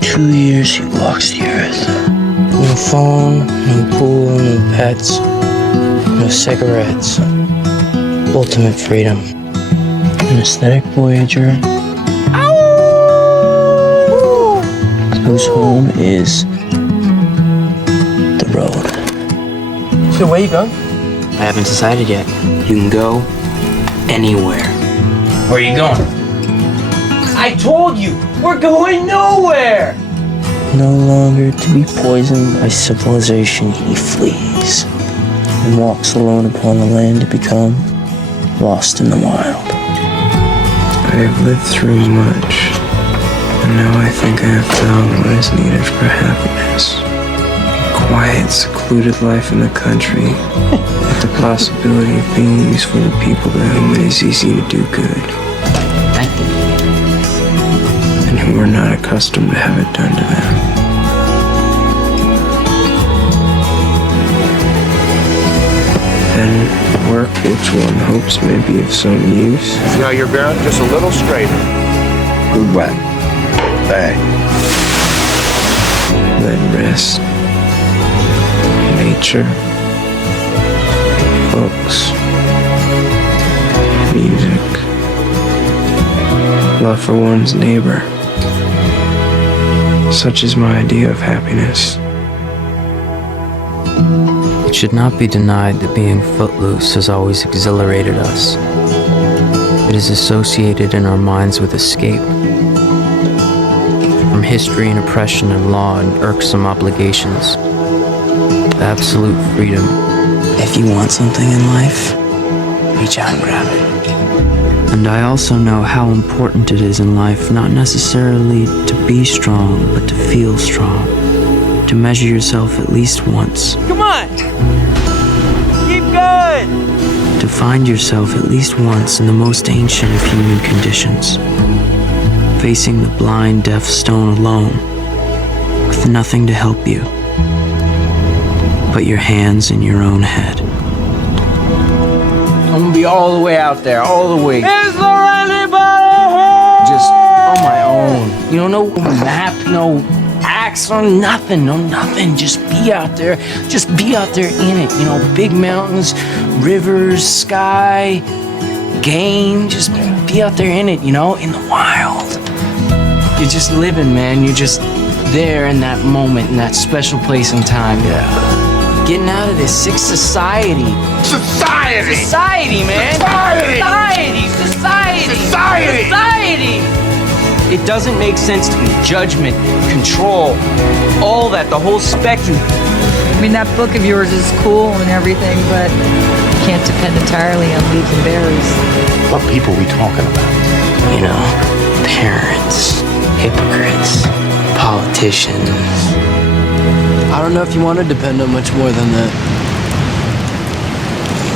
2 years he walks the earth. No phone, no pool, no pets, no cigarettes. Ultimate freedom. An aesthetic voyager whose home is the road. So where you going? I haven't decided yet. You can go anywhere. Where are you going? I told you, we're going nowhere! No longer to be poisoned by civilization, he flees and walks alone upon the land to become lost in the wild. I have lived through much, and now I think I have found what is needed for happiness. Quiet, secluded life in the country, with the possibility of being useful to people to whom it is easy to do good, and who are not accustomed to have it done to them. Then work which one hopes may be of some use. See how you're bearing? Just a little straighter. Good whack. Bang. Then rest. Nature. Books. Music. Love for one's neighbor. Such is my idea of happiness. It should not be denied that being footloose has always exhilarated us. It is associated in our minds with escape from history and oppression and law and irksome obligations. Absolute freedom. If you want something in life, reach out and grab it. And I also know how important it is in life not necessarily to be strong, but to feel strong. To measure yourself at least once. Come on! Keep going! To find yourself at least once in the most ancient of human conditions. Facing the blind, deaf stone alone, with nothing to help you but your hands and your own head. I'm gonna be all the way out there, all the way. Is there anybody here? Just on my own. You know, no map, no axe, no nothing, Just be out there. Just be out there in it. You know, big mountains, rivers, sky, game. Just be out there in it, you know, in the wild. You're just living, man. You're just there in that moment, in that special place and time. Yeah. Getting out of this sick society. Society, man. Society. It doesn't make sense to me. Judgment, control, all that, the whole spectrum. I mean, that book of yours is cool and everything, but you can't depend entirely on leaves and berries. What people are we talking about? You know, parents, hypocrites, politicians. I don't know if you want to depend on much more than that.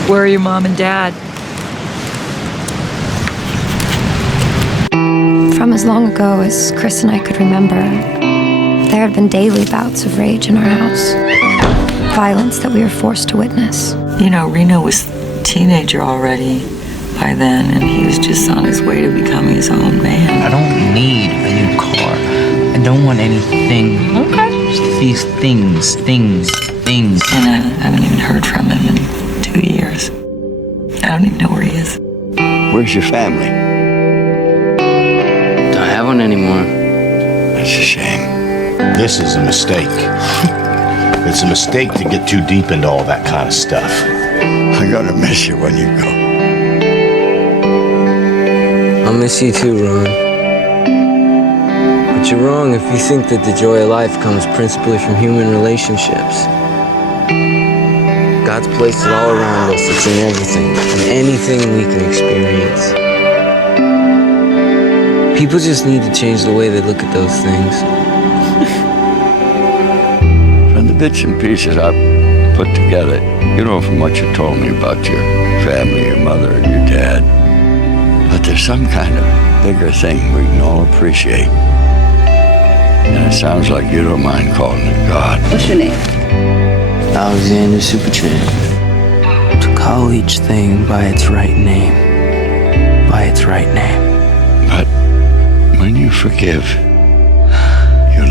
Where are your mom and dad? From as long ago as Chris and I could remember, there had been daily bouts of rage in our house. Violence that we were forced to witness. You know, Reno was a teenager already by then, and he was just on his way to becoming his own man. I don't need a new car. I don't want anything. Okay. Just these things. And I haven't even heard from him in 2 years. I don't even know where he is. Where's your family? Don't have one anymore. That's a shame. This is a mistake. It's a mistake to get too deep into all that kind of stuff. I'm gonna miss you when you go. I'll miss you too, Ron. But you're wrong if you think that the joy of life comes principally from human relationships. God's placed it all around us. It's in everything, in anything we can experience. People just need to change the way they look at those things. From the bits and pieces I've put together, you know, from what you told me about your family, your mother, and your dad, but there's some kind of bigger thing we can all appreciate. And it sounds like you don't mind calling it God. What's your name? Alexander Supertramp. To call each thing by its right name. By its right name. But when you forgive, you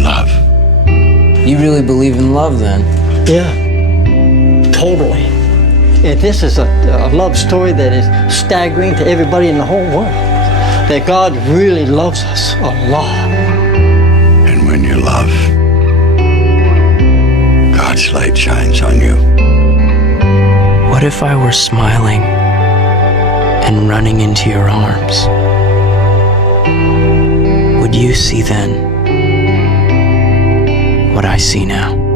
You really believe in love then? Yeah, totally. And this is a love story that is staggering to everybody in the whole world. That God really loves us a lot. And when you love, God's light shines on you. What if I were smiling and running into your arms? Would you see then what I see now?